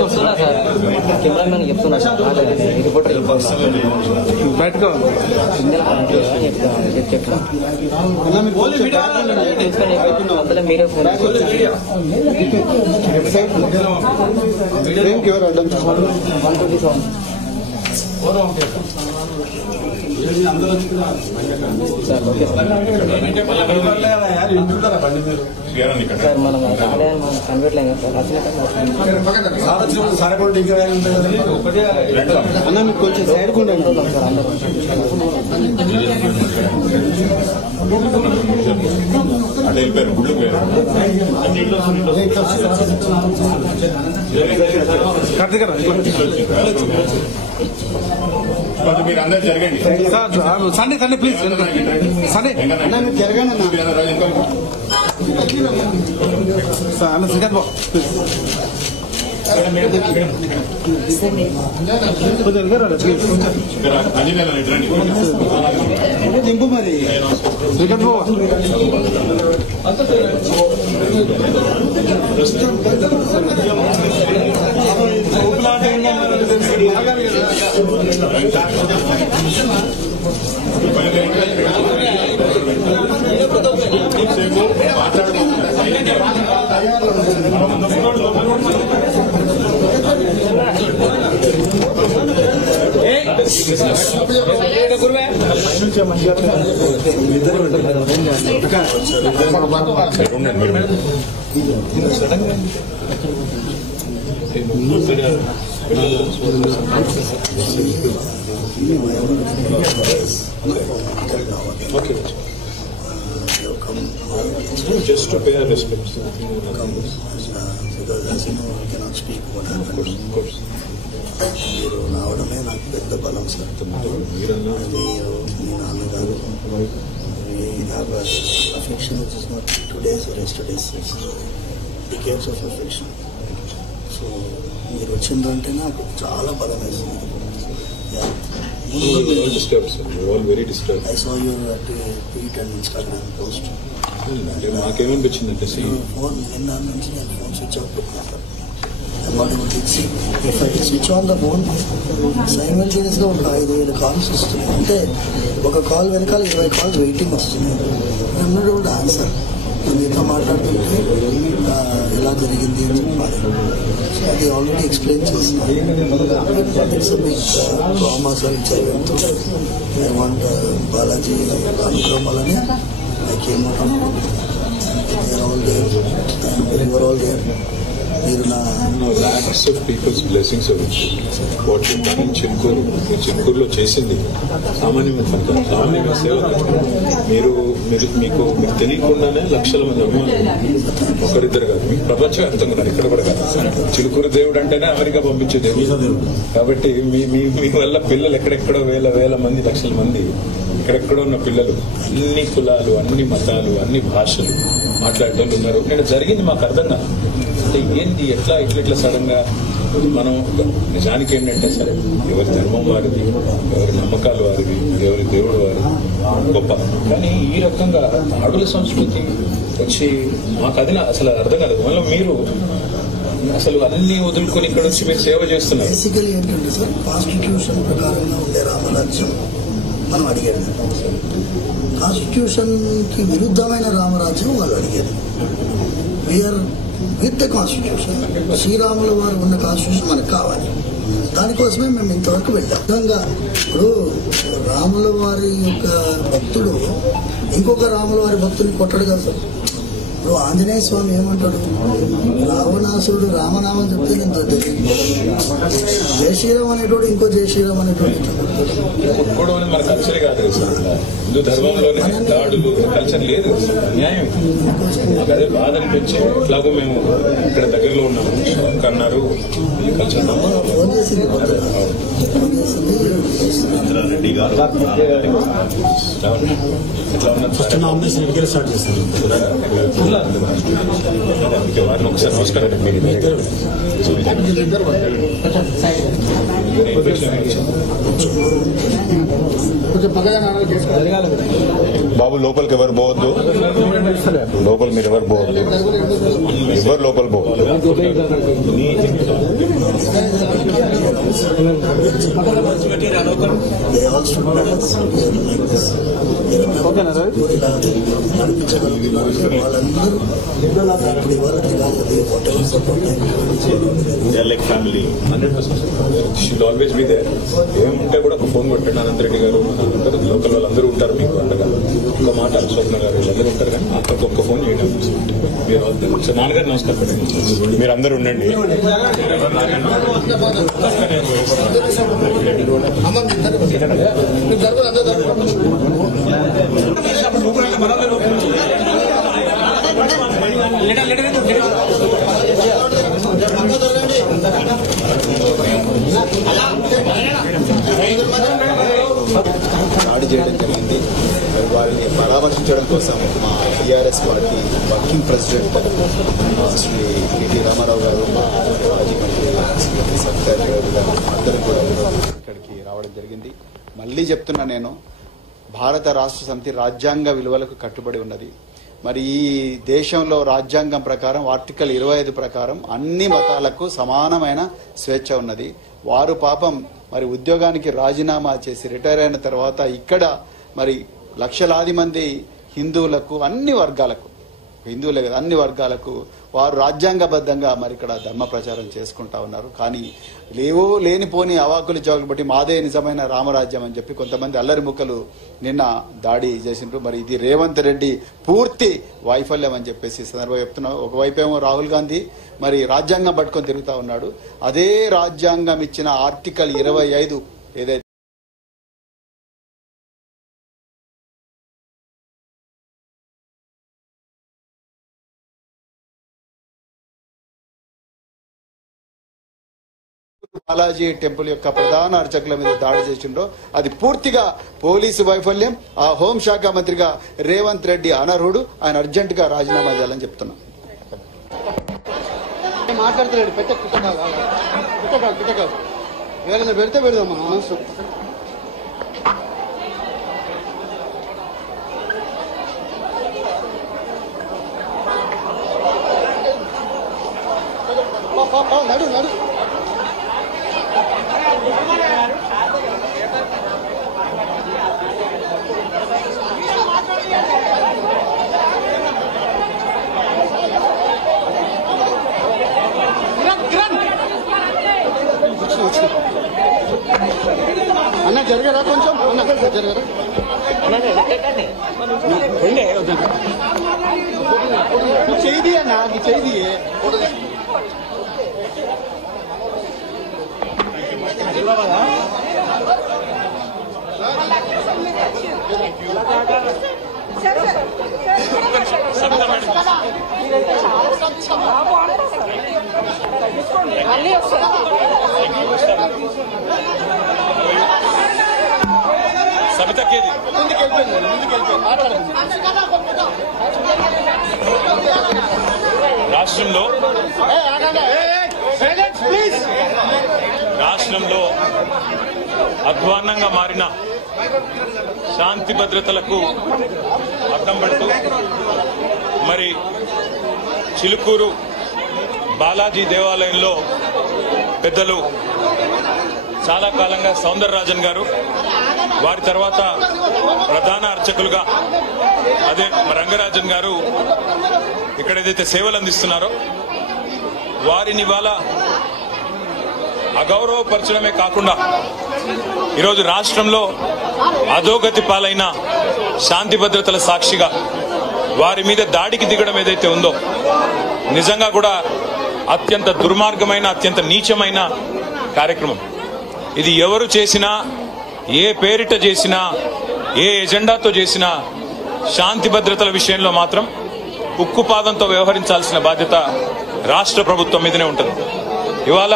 చెప్తున్నా sir, cameraman చెప్తున్నా sir, reporter బయటకు చెప్తున్నా మీరే ఫోన్ సార్ మనం ఆలయాన్ని మనం కన్వర్ట్లేం సార్ అన్న మీకు కొంచెం సైడ్ కూడా సార్ అందరూ అంటే వెళ్ళిపోయారు గుళ్ళు కొంచెం మీరు అందరూ జరగండి సండే సండే ప్లీజ్ సండే జరగండి అన్న శ్రీకాంత్ బాబు దింపు మరి శ్రీకాంత్ బాబు Okay. Just to pay our respects. Because as you know, we cannot speak what happened. Of course. మీరు రావడమే నాకు పెద్ద బలం సార్. మీరు మీ నాన్నగారు affection which is not today's or yesterday's, it's decades of affection. So మీరు వచ్చిందంటే నాకు చాలా బలం వేస్తుంది. We were all disturbed, sir. We were all very disturbed. I saw your tweet and Instagram post. నాకేమనిపించిందంటే ఫోన్ నిన్న నుంచి నేను ఫోన్ స్విచ్ ఆఫ్ పెట్టుకున్నాను. If I switch on the phone, simultaneously ఒక 5-7 కాల్స్ వస్తున్నాయి. అంటే ఒక కాల్ వెనకాల 20 కాల్స్ వెయిటింగ్ వస్తున్నాయి. I'm not able to answer. మీతో మాట్లాడుతుంటే ఎలా జరిగింది అని చెప్పాలి. సో అది ఆల్రెడీ ఎక్స్ప్లెయిన్ చేస్తున్నాను. It's big trauma sir. I want Balaji అనుక్రమాలని I came out of they are all there and we were all there. Lakhs of people's blessings are with you. What you've done in చిలుకూరులో చేసింది సామాన్యమైన పని కాదు, సామాన్యమైన సేవ కాదు. మీకు తెలియకుండానే లక్షల మంది అభిమానులు, ఒకరిద్దరు కాదు, మీకు ప్రపంచం అర్థం ఉన్నారు, ఇక్కడ కూడా కాదు. చిలుకూరు దేవుడు అంటేనే అమెరికా పంపించే దేవుడు. కాబట్టి మీ వల్ల పిల్లలు ఎక్కడెక్కడో వేల మంది, లక్షల మంది ఎక్కడెక్కడో ఉన్న పిల్లలు అన్ని కులాలు, అన్ని మతాలు, అన్ని భాషలు మాట్లాడేటోళ్ళు ఉన్నారు. నేను జరిగింది మాకు అర్థం కాదు. అంటే ఏంది ఎట్లా సడన్ గా మనం నిజానికి ఏంటంటే సరే ఎవరి ధర్మం వారిది, ఎవరి నమ్మకాలు వారివి, ఎవరి దేవుడు వారి గొప్ప. కానీ ఈ రకంగా ఆడుల సంస్కృతి వచ్చి మాకు అది అసలు అర్థం కాదు. మళ్ళీ మీరు అసలు అన్ని వదులుకొని ఇక్కడ వచ్చి మీరు సేవ చేస్తున్నారు. బేసికలీ ఏంటంటే సార్, కాన్స్టిట్యూషన్ ప్రకారంగా ఉండే రామరాజ్యం మనం అడిగేది. కాన్స్టిట్యూషన్ కి విరుద్ధమైన రామరాజ్యం వాళ్ళు అడిగేది. We are with the constitution. శ్రీరాముల వారు ఉన్న కాన్స్టిట్యూషన్ మనకు కావాలి. దానికోసమే మేము ఇంతవరకు వెళ్ళాం. విధంగా ఇప్పుడు రాముల వారి యొక్క భక్తుడు ఇంకొక రాముల వారి భక్తుడిని కొట్టడు కదా సార్. ఇప్పుడు ఆంజనేయ స్వామి ఏమంటాడు, రావణాసురుడు రామనామం చెప్తే నేను జై శ్రీరామ్ అనేటోడు ఇంకో జై శ్రీరామ్ అనేటోడు మన కల్చర్ కాదు హిందూ ధర్మంలోనే దాడులు కల్చర్ లేదు. న్యాయం అదే బాధ అనిపించే ఎట్లాగో మేము ఇక్కడ దగ్గరలో ఉన్నాము కన్నారు ఈ కల్చర్. ఫోన్ చేసింది రెడ్డి గారు ఎట్లా ఉన్నారు? నామినేషన్ స్టార్ట్ చేస్తారు. అందుకే వారిని ఒకసారి నమస్కారం. బాబు లోపలికి ఎవరు పోవద్దు, లోపల మీరు ఎవరు పోవద్దు, ఎవరు లోపల పోవద్దు. Like family 100% should always be there. ఏముంటే కూడా ఒక ఫోన్ కొట్టండి. అనంతరెడ్డి గారు లోకల్ వాళ్ళందరూ ఉంటారు మీకు అండగా. ఒక మాట స్వప్న గారు వీళ్ళందరూ ఉంటారు, కానీ అక్కడికి ఒక్క ఫోన్ చేయడం. మీరు నాన్నగారు నమస్కారం. మీరు అందరూ ఉండండి. దాడి చేయడం జరిగింది. వారిని పరామర్శించడం కోసం మా TRS party working president Shri KT Rama Rao garu, మా మాజీ మంత్రి శ్రీ సత్యారెడ్డి గారు అందరూ కూడా ఇక్కడికి రావడం జరిగింది. మళ్ళీ చెప్తున్నా, నేను భారత రాష్ట్ర సమితి రాజ్యాంగ విలువలకు కట్టుబడి ఉన్నది. మరి ఈ దేశంలో రాజ్యాంగం ప్రకారం ఆర్టికల్ 25 ప్రకారం అన్ని మతాలకు సమానమైన స్వేచ్ఛ ఉన్నది. వారు పాపం మరి ఉద్యోగానికి రాజీనామా చేసి రిటైర్ అయిన తర్వాత ఇక్కడ మరి లక్షలాది మంది హిందువులకు, అన్ని వర్గాలకు, హిందువులే కదా అన్ని వర్గాలకు వారు రాజ్యాంగబద్ధంగా మరి ఇక్కడ ధర్మ ప్రచారం చేసుకుంటా ఉన్నారు. కానీ లేనిపోని అవాకులు చౌకులు బట్టి మాదే నిజమైన రామరాజ్యం అని చెప్పి కొంతమంది అల్లరి ముక్కలు నిన్న దాడి చేసిండ్రు. మరి ఇది రేవంత్ రెడ్డి పూర్తి వైఫల్యం అని చెప్పేసి సందర్భంగా చెప్తున్నాం. ఒకవైపేమో రాహుల్ గాంధీ మరి రాజ్యాంగం పట్టుకొని తిరుగుతా ఉన్నాడు. అదే రాజ్యాంగం ఇచ్చిన ఆర్టికల్ 25 ఏదైతే బాలాజీ టెంపుల్ యొక్క ప్రధాన అర్చకుల మీద దాడి చేసిండ్రో అది పూర్తిగా పోలీసు వైఫల్యం. ఆ హోంశాఖ మంత్రిగా రేవంత్ రెడ్డి అనర్హుడు. ఆయన అర్జెంట్ గా రాజీనామా చేయాలని చెప్తున్నా. మాట్లాడతలేడు. పెట్టకాదు ఎవరైనా పెడితే పెడదామా అనవసరం. నడు నడు అన్న జరగరా కొంచెం, అన్న జరగరా చేయి అన్న, చేయి రాష్ట్రంలో అధ్వాన్నంగా మారిన శాంతి భద్రతలకు అద్దం పడుతూ మరి చిలుకూరు బాలాజీ దేవాలయంలో పెద్దలు చాలా కాలంగా సౌందరరాజన్ గారు, వారి తర్వాత ప్రధాన అర్చకులుగా అదే రంగరాజన్ గారు ఇక్కడ ఏదైతే సేవలు అందిస్తున్నారో వారిని ఇవాళ అగౌరవపరచడమే కాకుండా ఈరోజు రాష్ట్రంలో అధోగతి పాలైన శాంతి భద్రతల సాక్షిగా వారి మీద దాడికి దిగడం ఏదైతే ఉందో నిజంగా కూడా అత్యంత దుర్మార్గమైన, అత్యంత నీచమైన కార్యక్రమం. ఇది ఎవరు చేసినా, ఏ పేరిట చేసినా, ఏ ఎజెండాతో చేసినా శాంతి భద్రతల విషయంలో మాత్రం ఉక్కుపాదంతో వ్యవహరించాల్సిన బాధ్యత రాష్ట్ర ప్రభుత్వం మీదనే ఉంటుంది. ఇవాళ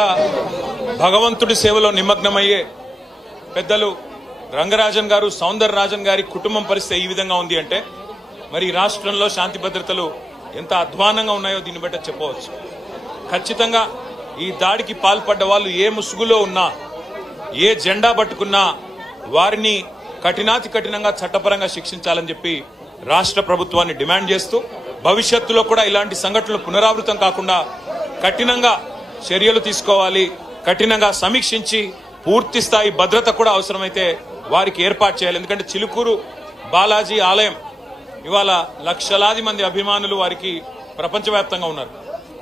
భగవంతుడి సేవలో నిమగ్నమయ్యే పెద్దలు రంగరాజన్ గారు, సౌందరరాజన్ గారి కుటుంబం పరిస్థితి ఈ విధంగా ఉంది అంటే మరి రాష్ట్రంలో శాంతి భద్రతలు ఎంత అధ్వానంగా ఉన్నాయో దీన్ని బట్టి చెప్పవచ్చు. ఖచ్చితంగా ఈ దాడికి పాల్పడ్డ వాళ్ళు ఏ ముసుగులో ఉన్నా, ఏ జెండా పట్టుకున్నా వారిని కఠినాతి కఠినంగా చట్టపరంగా శిక్షించాలని చెప్పి రాష్ట్ర ప్రభుత్వాన్ని డిమాండ్ చేస్తూ, భవిష్యత్తులో కూడా ఇలాంటి సంఘటనలు పునరావృతం కాకుండా కఠినంగా చర్యలు తీసుకోవాలి, కఠినంగా సమీక్షించి పూర్తి స్థాయి భద్రత కూడా అవసరమైతే వారికి ఏర్పాటు చేయాలి. ఎందుకంటే చిలుకూరు బాలాజీ ఆలయం ఇవాళ లక్షలాది మంది అభిమానులు వారికి ప్రపంచవ్యాప్తంగా ఉన్నారు.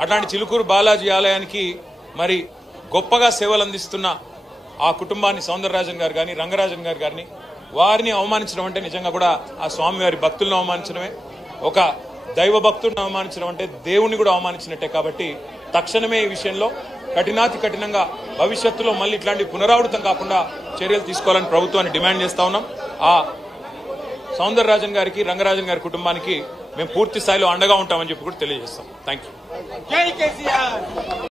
అట్లాంటి చిలుకూరు బాలాజీ ఆలయానికి మరి గొప్పగా సేవలు అందిస్తున్న ఆ కుటుంబాన్ని సౌందరరాజన్ గారు కానీ, రంగరాజన్ గారు గారిని, వారిని అవమానించడం అంటే నిజంగా కూడా ఆ స్వామివారి భక్తులను అవమానించడమే. ఒక దైవ భక్తుడిని అవమానించడం అంటే దేవుణ్ణి కూడా అవమానించినట్టే. కాబట్టి తక్షణమే ఈ విషయంలో కఠినాతి కఠినంగా భవిష్యత్తులో మళ్ళీ ఇట్లాంటి పునరావృతం కాకుండా చర్యలు తీసుకోవాలని ప్రభుత్వాన్ని డిమాండ్ చేస్తా ఉన్నాం. ఆ సౌందరరాజన్ గారికి, రంగరాజన్ గారి కుటుంబానికి మేము పూర్తి స్థాయిలో అండగా ఉంటామని చెప్పి కూడా తెలియజేస్తాం. Thank you.